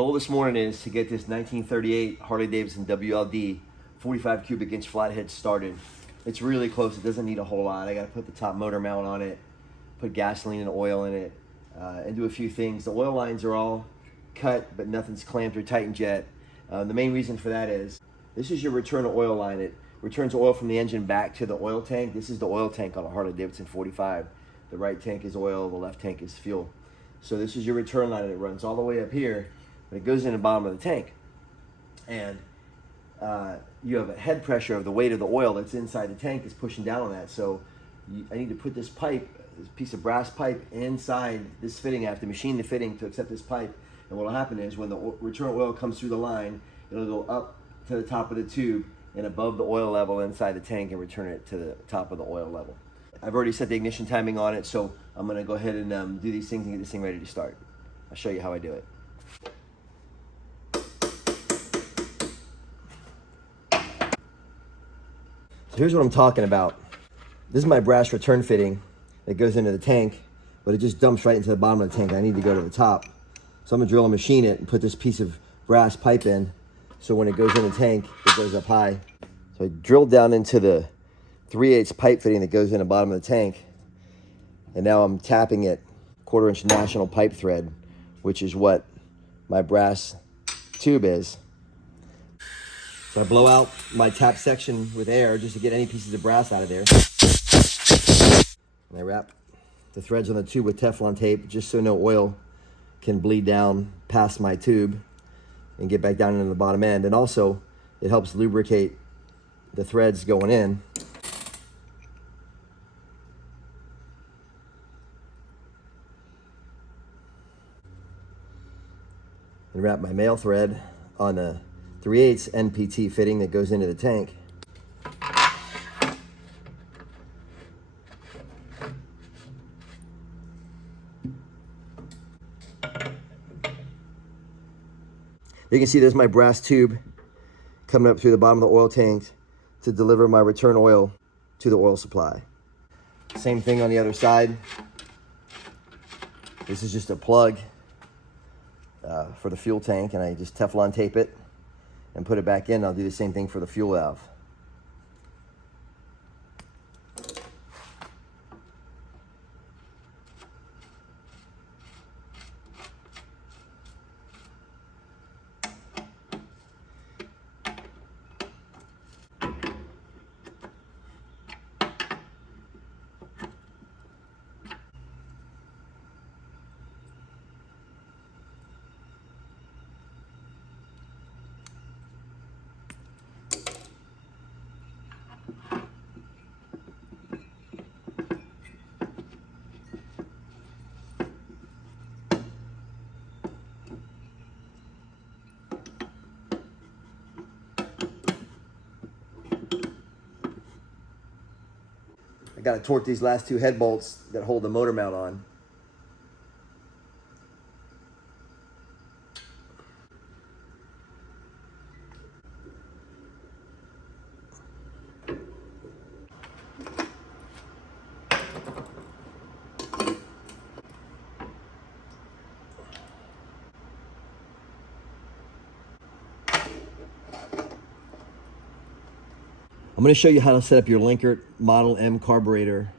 goal this morning is to get this 1938 Harley-Davidson WLD 45 cubic inch flathead started. It's really close. It doesn't need a whole lot. I got to put the top motor mount on it, put gasoline and oil in it, and do a few things. The oil lines are all cut, but nothing's clamped or tightened yet. The main reason for that is this is your return oil line. It returns oil from the engine back to the oil tank. This is the oil tank on a Harley-Davidson 45. The right tank is oil, the left tank is fuel. So this is your return line, and it runs all the way up here, but it goes in the bottom of the tank. And you have a head pressure of the weight of the oil that's inside the tank is pushing down on that. So I need to put this pipe, this piece of brass pipe inside this fitting. I have to machine the fitting to accept this pipe. And what will happen is when the return oil comes through the line, it'll go up to the top of the tube and above the oil level inside the tank and return it to the top of the oil level. I've already set the ignition timing on it, so I'm gonna go ahead and do these things and get this thing ready to start. I'll show you how I do it. So here's what I'm talking about. This is my brass return fitting that goes into the tank, but it just dumps right into the bottom of the tank. I need to go to the top. So I'm gonna drill and machine it and put this piece of brass pipe in, so when it goes in the tank, it goes up high. So I drilled down into the 3/8 pipe fitting that goes in the bottom of the tank, and now I'm tapping it 1/4 inch national pipe thread, which is what my brass tube is. So I blow out my tap section with air just to get any pieces of brass out of there. And I wrap the threads on the tube with Teflon tape just so no oil can bleed down past my tube and get back down into the bottom end. And also, it helps lubricate the threads going in. And wrap my male thread on the 3/8 NPT fitting that goes into the tank. You can see there's my brass tube coming up through the bottom of the oil tank to deliver my return oil to the oil supply. Same thing on the other side. This is just a plug for the fuel tank, and I just Teflon tape it and put it back in. I'll do the same thing for the fuel valve. I got to torque these last two head bolts that hold the motor mount on. I'm going to show you how to set up your Linkert Model M carburetor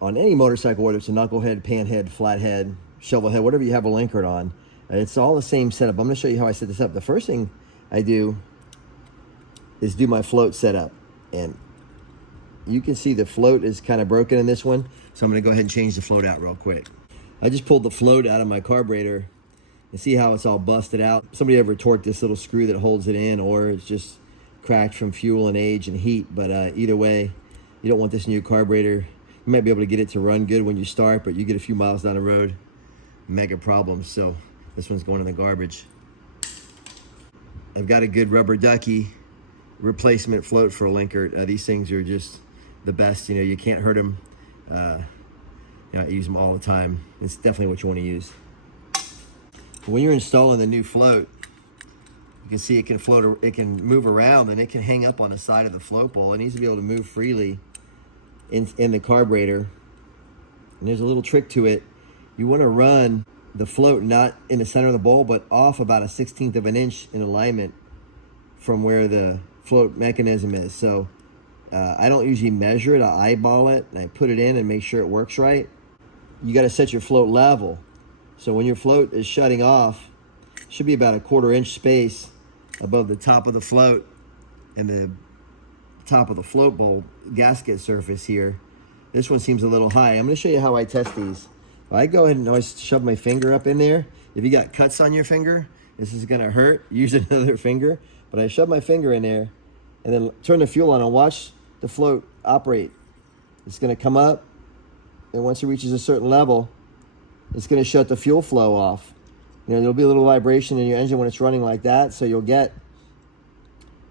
on any motorcycle, whether it's a knucklehead, panhead, flathead, shovelhead, whatever you have a Linkert on. It's all the same setup. I'm going to show you how I set this up. The first thing I do is do my float setup. And you can see the float is kind of broken in this one. So I'm going to go ahead and change the float out real quick. I just pulled the float out of my carburetor and see how it's all busted out. Somebody ever torqued this little screw that holds it in, or it's just cracked from fuel and age and heat. But either way, you don't want this new carburetor. You might be able to get it to run good when you start, but you get a few miles down the road, mega problems. So this one's going in the garbage. I've got a good rubber ducky replacement float for a Linkert. These things are just the best. You know, you can't hurt them. You know, I use them all the time. It's definitely what you want to use. When you're installing the new float, you can see it can float, it can move around, and it can hang up on the side of the float bowl. It needs to be able to move freely in the carburetor. And there's a little trick to it. You want to run the float not in the center of the bowl, but off about a 1/16 of an inch in alignment from where the float mechanism is. So I don't usually measure it. I eyeball it and I put it in and make sure it works right. You got to set your float level. So when your float is shutting off, it should be about a 1/4 inch space above the top of the float and the top of the float bowl gasket surface here. This one seems a little high. I'm going to show you how I test these. I go ahead and always shove my finger up in there. If you got cuts on your finger, this is going to hurt. Use another finger. But I shove my finger in there and then turn the fuel on and watch the float operate. It's going to come up, and once it reaches a certain level, it's going to shut the fuel flow off. You know, there'll be a little vibration in your engine when it's running like that, so you'll get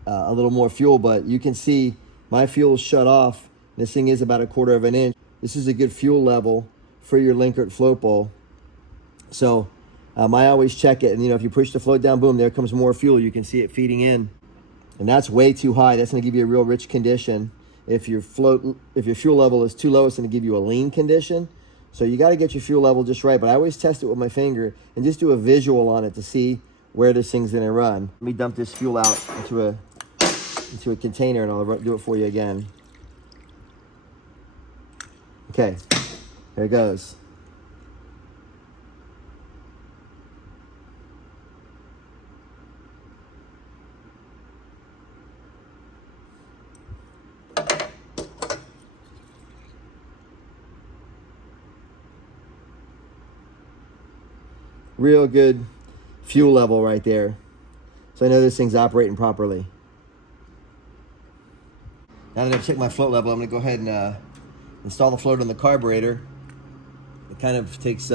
a little more fuel. But you can see my fuel's shut off. This thing is about a 1/4 of an inch. This is a good fuel level for your Linkert float bowl. So I always check it, and you know, if you push the float down, boom, there comes more fuel. You can see it feeding in, and that's way too high. That's going to give you a real rich condition. If your fuel level is too low, it's going to give you a lean condition. So you got to get your fuel level just right. But I always test it with my finger and just do a visual on it to see where this thing's going to run. Let me dump this fuel out into a container, and I'll do it for you again. Okay, there it goes. Real good fuel level right there. So I know this thing's operating properly. Now that I've checked my float level, I'm going to go ahead and install the float on the carburetor. It kind of takes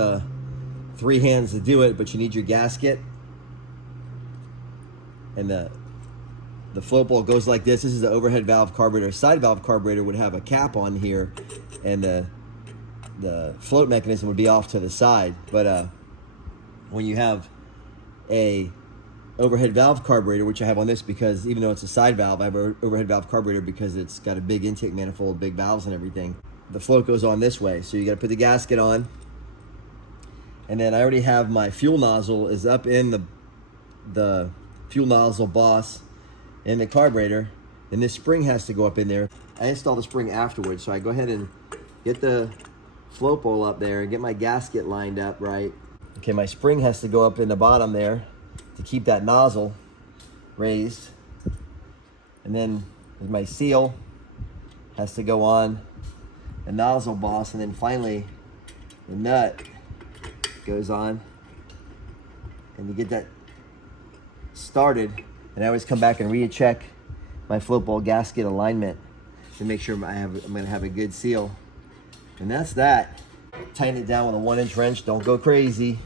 3 hands to do it, but you need your gasket. And the float bowl goes like this. This is the overhead valve carburetor. Side valve carburetor would have a cap on here, and the float mechanism would be off to the side. But when you have a overhead valve carburetor, which I have on this, because even though it's a side valve, I have an overhead valve carburetor because it's got a big intake manifold, big valves and everything. The float goes on this way, so you got to put the gasket on, and then I already have my fuel nozzle is up in the fuel nozzle boss in the carburetor, and this spring has to go up in there. I install the spring afterwards, so I go ahead and get the float bowl up there and get my gasket lined up right. Okay, my spring has to go up in the bottom there to keep that nozzle raised. And then my seal has to go on the nozzle boss, and then finally the nut goes on. And to get that started, and I always come back and recheck my float bowl gasket alignment to make sure I'm going to have a good seal. And that's that. Tighten it down with a 1-inch wrench. Don't go crazy.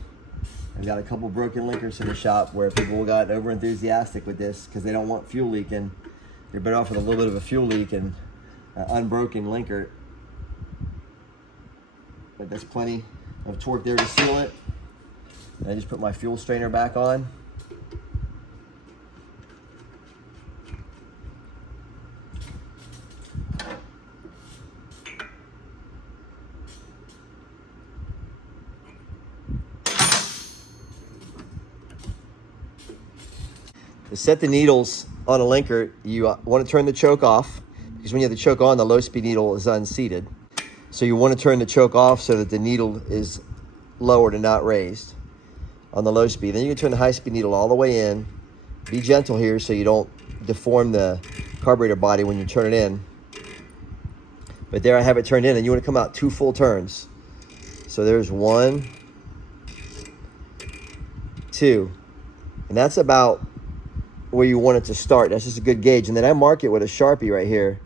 I've got a couple broken Linkerts in the shop where people got over enthusiastic with this because they don't want fuel leaking. You're better off with a little bit of a fuel leak and unbroken Linkert. But there's plenty of torque there to seal it. And I just put my fuel strainer back on. To set the needles on a Linkert, you want to turn the choke off, because when you have the choke on, the low-speed needle is unseated. So you want to turn the choke off so that the needle is lowered and not raised on the low speed. Then you can turn the high-speed needle all the way in. Be gentle here so you don't deform the carburetor body when you turn it in. But there I have it turned in, and you want to come out 2 full turns. So there's 1, 2, and that's about where you want it to start. That's just a good gauge. And then I mark it with a Sharpie right here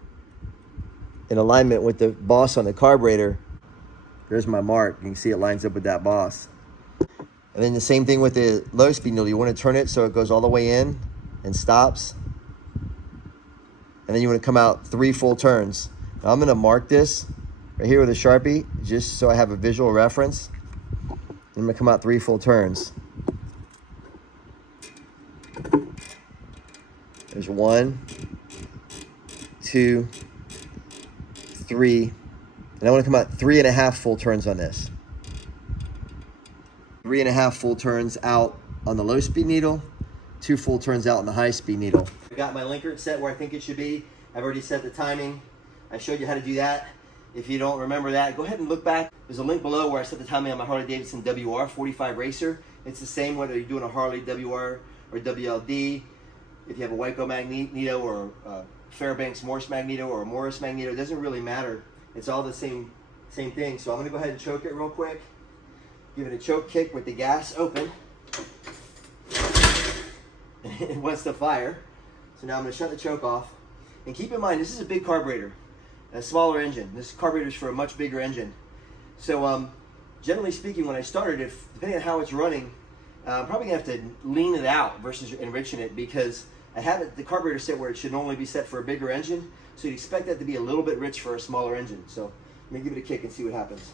in alignment with the boss on the carburetor. There's my mark. You can see it lines up with that boss. And then the same thing with the low speed needle. You want to turn it so it goes all the way in and stops. And then you want to come out 3 full turns. Now I'm going to mark this right here with a Sharpie just so I have a visual reference. I'm going to come out 3 full turns. There's 1, 2, 3, and I want to come out 3.5 full turns on this. 3.5 full turns out on the low speed needle, 2 full turns out on the high speed needle. I got my Linkert set where I think it should be. I've already set the timing. I showed you how to do that. If you don't remember that, go ahead and look back. There's a link below where I set the timing on my Harley Davidson WR 45 Racer. It's the same whether you're doing a Harley WR or WLD. If you have a Wyco magneto or a Fairbanks Morse magneto or a Morris magneto, it doesn't really matter. It's all the same thing. So I'm gonna go ahead and choke it real quick. Give it a choke kick with the gas open. It wants to fire. So now I'm gonna shut the choke off. And keep in mind, this is a big carburetor, a smaller engine. This carburetor is for a much bigger engine. So generally speaking, when I started, depending on how it's running, I'm probably gonna have to lean it out versus enriching it, because I have the carburetor set where it should only be set for a bigger engine. So you'd expect that to be a little bit rich for a smaller engine. So let me give it a kick and see what happens.